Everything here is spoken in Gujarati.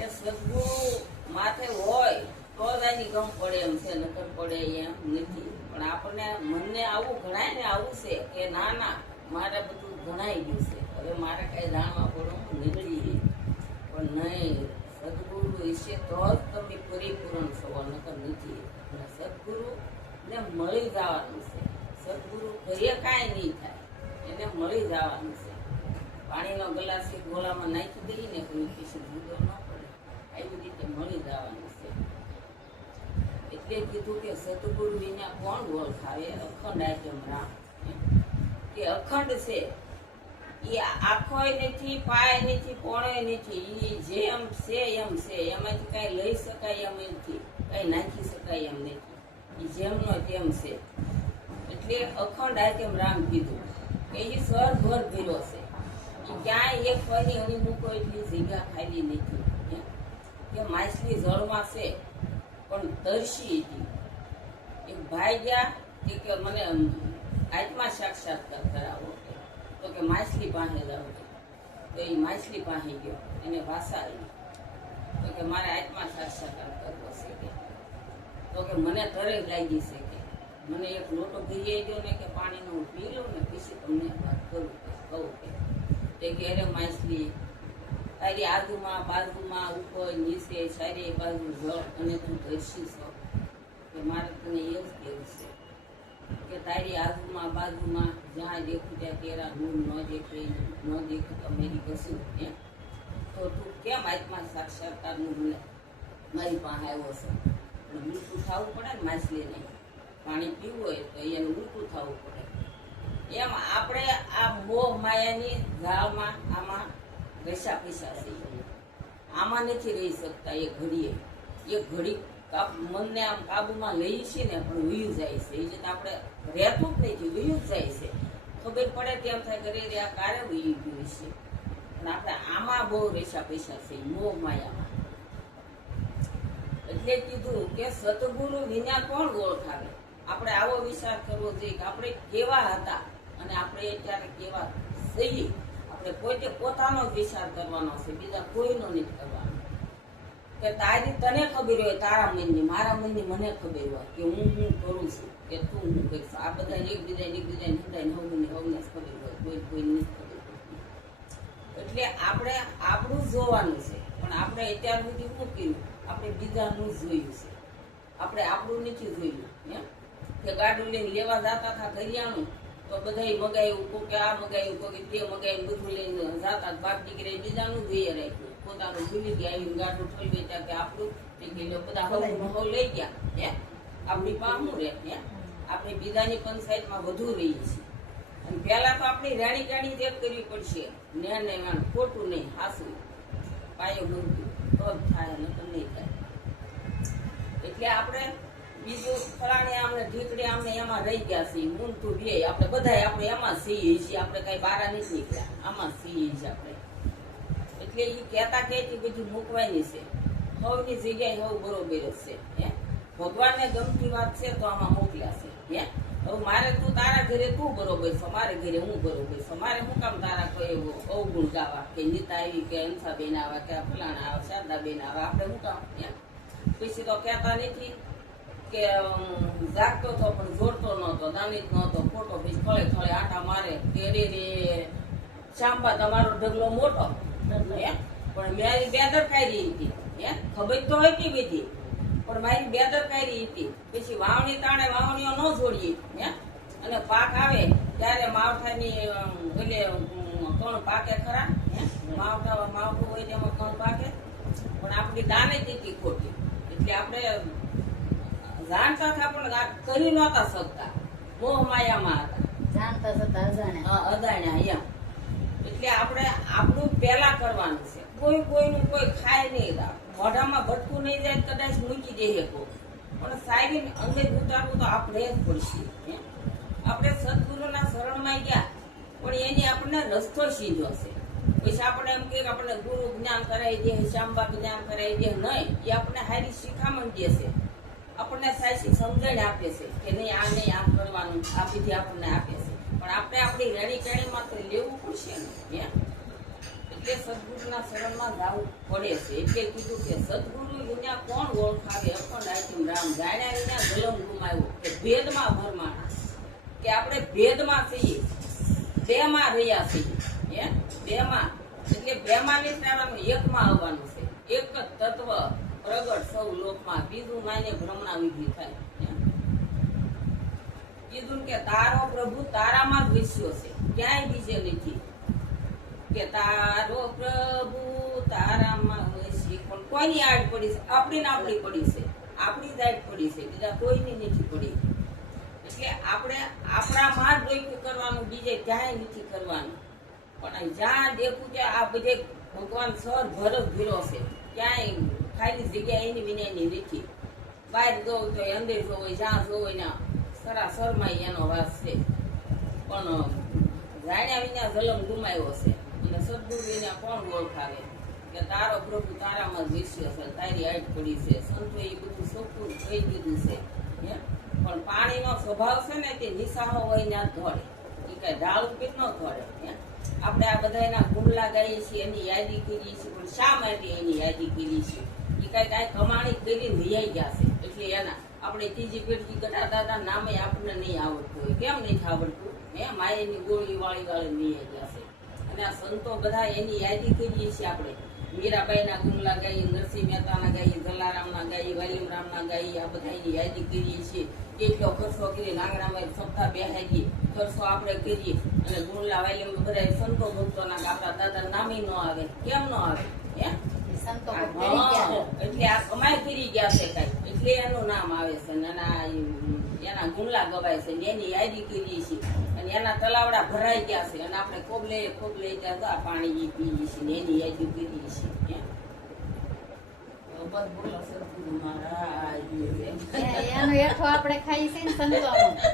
કે સદગુરુ માથે હોય તો જ આની ગમ પડે એમ છે, નકર પડે એમ નથી. પણ આપણને મનને આવું ગણાય ને, આવું છે કે ના ના મારે બધું ગણાઈ ગયું છે, હવે મારે કઈ જાણવા પડવું નથી. પણ નહીં, સદગુરુ વિશે તો જ તમે પરિપૂર્ણ છો, નકર નથી. અને સદગુરુ ને મળી જવાનું છે. સદગુરુ કરીએ કાંઈ નહીં થાય, એને મળી જવાનું છે. પાણીનો ગ્લાસ એક ગોળામાં નાખી દઈએ ને કોઈ પછી જુદો ન પડે, આવી રીતે મળી જવાનું છે. એટલે કીધું કે સદગુરુ વિના કોણ ઓળખાવે? અખંડ આઈટમ રામ, કે અખંડ છે. એ આખોય નથી, પાય નથી, પોણોય નથી. એ જેમ છે એમ છે, એમાંથી કઈ લઈ શકાય એમ નથી, કઈ નાખી શકાય એમ નથી. એ જેમનો તેમ છે. એટલે અખંડ આઈટમ રામ કીધું કે એ સ્વરભર ભીરો છે. એ ક્યાંય એક ફરી હણી મૂકો એટલી જગ્યા ખાલી નથી. કે માછલી જળમાં છે પણ તરસી હતી. એક ભાઈ ગયા કે મને આત્મા સાક્ષાત્કાર કરાવો, તો કે માછલી પાસે જાવ. તો એ માછલી પાસે ગયો, એને ભાષા આવી તો કે મારે આત્મા સાક્ષાત્કાર કરવો છે કે, તો કે મને તરસ લાગી છે કે મને એક લોટો ભરી ગયો ને કે પાણીનો હું પી લઉં ને પછી તમને વાત કરું કે કહું કે અરે માછલી, તારી આજુમાં બાજુમાં ઉપર નીચે ચારે બાજુ જળ અને તું દર્શી છો. કે મારે તને એ જ કહેવું છે કે તારી આજુમાં બાજુમાં જ્યાં દેખું ત્યાં તેરા નૂર ન દેખે તો મેરી કશું. તો તું કેમ આત્મા સાક્ષાત્કારનું મને મારી પાસે આવ્યો છે? પણ ઉલટું થવું પડે ને માછલીને. પાણી પીવું હોય તો એને ઉલટું થવું પડે. એમ આપણે આ મોહ માયાની ઝાળમાં આમાં ઘસા પૈસા થઈ, આમાં નથી રહી શકતા. એ ઘડીએ એક ઘડી મનને આમ કાબુમાં લઈએ છીએ ને પણ વયું જાય છે. એ રીતે આપણે રહેતું જ નથી, વયું જ જાય છે. ખબર પડે તેમ થાય ઘરે આ કારે વયું ગયું છે. પણ આપણે આમાં બહુ રેસા પૈસા છે, મોહ માયામાં. એટલે કીધું કે સતગુરુ વિના કોણ ઓળખાવે? આપણે આવો વિચાર કરવો જોઈએ કે આપણે કેવા હતા અને આપણે અત્યારે કેવા છીએ. આપણે પોતે પોતાનો જ વિચાર કરવાનો છે, બીજા કોઈનો નથી કરવાનો. કે તારી તને ખબર હોય, તારા મનની, મારા મનની મને ખબર હોય કે હું કરું છું કે તું હું કરીશ. આ બધા એકબીજાને હદાય હવને ખબર હોય, કોઈ નથી ખબર પડતી. એટલે આપણે આપણું જ જોવાનું છે. પણ આપણે અત્યાર સુધી શું કર્યું? આપણે બીજાનું જ જોયું છે, આપણે આપણું નથી જોયું. કે ગાડું લઈને લેવા જતા હતા કરિયાણું તો બધા મગાવ્યું, કોકે આ મગાવ્યું, કોકે તે મગાવ્યું, બધું લઈને જતા. બાપ દીકરે બીજાનું જોઈએ રાખ્યું, પોતાનું ભૂલી ગયા. આવીને ગાડું ઠોલવી ત્યાં કે આપણું બધા હવ લઈ ગયા. આપણી પામું રે, આપણે બીજાની પંચાયતમાં વધુ રહીએ છીએ. અને પેલા તો આપણી રાણી ગાણી જે કરવી પડશે, ને ખોટું નહીં, હાસું પાયો બનતું તો જ થાય, નકર નહીં થાય. એટલે આપણે બીજું ફલાણે આમને ઢીકડી આમને એમાં રહી ગયા છીએ. મૂંતું બે આપણે બધા આપણે એમાં છીએ છીએ, આપણે કઈ બારા નથી નીકળ્યા, આમાં છીએ છીએ આપણે. એટલે એ કહેતા કહેતી બધું મૂકવાની છે. હવની જગ્યાએ હવ બરોબર જ છે. ભગવાનને ગમતી વાત છે તો આમાં મોકલ્યા છે. હવે મારે તું તારા ઘરે તું બરોબર છો, મારે ઘરે હું બરોબર છું. મારે શું કામ તારા કોઈ અવગુણ ગાવા કે નીતા આવી કે અંસાબેન આવા કે ફલાણા આવે, શારદાબેન આવે? આપણે શું કામ? પછી તો કહેતા નથી કે જાગતો હતો પણ જોડતો નહોતો, દાનિત નહોતો, ખોટો પછી ખળે ખળે આટા મારે કે રે શાંબા તમારો ઢગલો મોટો. પણ મારી બેદરકારી હતી. ખબર તો હતી બધી, પણ મારી બેદરકારી હતી. પછી વાવણી તાણે વાવણીઓ ન જોડીએ, અને પાક આવે ત્યારે માવઠાની એટલે કણ પાકે ખરા. માવઠું હોય તેમાં કણ પાકે, પણ આપણી દાનેત હતી ખોટી. એટલે આપણે જાણતા હતા પણ કરી નહોતા શકતા, મોહ માયામાં હતા, જાણતા હતા અજાણ્યા. એટલે આપણે આપણું પેલા કરવાનું છે. કોઈનું કોઈ ખાય નહીં, મોઢામાં ભટકું નહીં જાય, કદાચ મૂકી દે શકો, પણ સાહેબ અંદર ઉતારવું તો આપણે જ પડશે. આપણે સદગુરુના શરણમાં ગયા પણ એની આપણને રસ્તો સીધો છે. પછી આપણે એમ કે આપણને ગુરુ જ્ઞાન કરાવી દે, શ્યામબા જ્ઞાન કરાવી દે, નહીં. એ આપણને સારી શિખામણ દે છે, આપણને સાચી સમજણ આપે છે કે નહીં આ નહીં આમ કરવાનું, આ વિધિ આપણને આપે છે. પણ આપણે આપણી રેણી કેણીમાં તો લેવું પડશે ને. એટલે સદગુરુના શરણમાં જવું પડે છે. એટલે કીધું કે સદગુરુ વિના કોણ ઓળખાવે, અખંડ આત્મ રામ, જાણ્યા વિના જલમ ગુમાવ્યો. કે ભેદમાં ભરમાણ, કે આપણે ભેદમાં છીએ, બેમાં રહ્યા છીએ. બેમાં એટલે બેમાં નહીં રહેવાનું, એકમાં આવવાનું છે. એક જ તત્વ પ્રગટ સૌ લોકમાં, બીજું માને ભ્રમણા વિધિ થાય. કીધું કે તારો પ્રભુ તારામાં જ વસ્યો છે, ક્યાંય બીજે નથી. કે તારો પ્રભુ તારામાં વસ્યો, પણ કોઈની આડ પડી છે? આપણી નાપડી પડી છે, આપણી જ આડ પડી છે, બીજા કોઈની નથી પડી. એટલે આપણે આપણામાં જ ડોક્યું કરવાનું, બીજે ક્યાંય નથી કરવાનું. પણ જ્યાં દેખું કે આ બધે ભગવાન સર ભરત ભીરો છે, ક્યાંય ખાલી જગ્યા એની વિનાની નથી. બહાર જોવું તો અંદર જોવો, જ્યાં જોવો ના સરાસરમાં એનો વાસ છે. પણ જાણ્યા વિના જલમ ગુમાવ્યો છે. અને સદગુરુ વિના કોણ ઓળખાવે? કે તારો પ્રભુ તારામાં જ વિશ્ય છે, તારી આટ પડી છે. સંતો એ બધું ચોખ્ખું કહી દીધું છે. પણ પાણીનો સ્વભાવ છે ને, તે નિશાહો હોય ના ધોળે, એ કઈ ઢાળ ઉપર ન ધોળે. આપણે આ બધા એના ગુમલા ગાઈએ છીએ, એની યાદી કરીએ છીએ, પણ શા માટે એની યાદી કરીએ છીએ? એ કઈ કમાણી કરીને વિયાઈ ગયા છે. એટલે એના આપણે ત્રીજી પેઢી ગટા દાદા નામે આપણને નહીં આવડતું હોય. કેમ નહીં આવડતું? માયેની ગોળી વાળી વિયાઈ ગયા છે. અને આ સંતો બધા એની યાદી કરીએ છીએ. આપણે મીરાબાઈના ગુમલા ગાઈએ, નરસિંહ મહેતાના ગાઈએ, જલારામના ગાઈએ, વાલીમરામના ગાઈએ, આ બધા એની યાદી કરીએ છીએ. કેટલો ખર્ચો કરી નાંગરામાં સપ્તાહ બેહાડીએ, ખર્ચો આપણે કરીએ. અને ગુમલા વાલીમ બધા સંતો ભક્તોના આપણા દાદા નામે ન આવે. કેમ ન આવે? એટલે આ કમાઈ કરી ગયા છે કઈ, એટલે એનું નામ આવે છે. એના ગુમલા ગવાય છે, એની યાદી કરીએ છીએ. અને એના તલાવડા ભરાઈ ગયા છે, અને આપણે ખોબ લઈ ગયા પાણી પીએ છીએ, એની યાદી કરીએ છીએ. બસ બોલો સદગુરુ મહારાજ. એનો એઠો આપણે ખાઈ છે ને સંતોનો.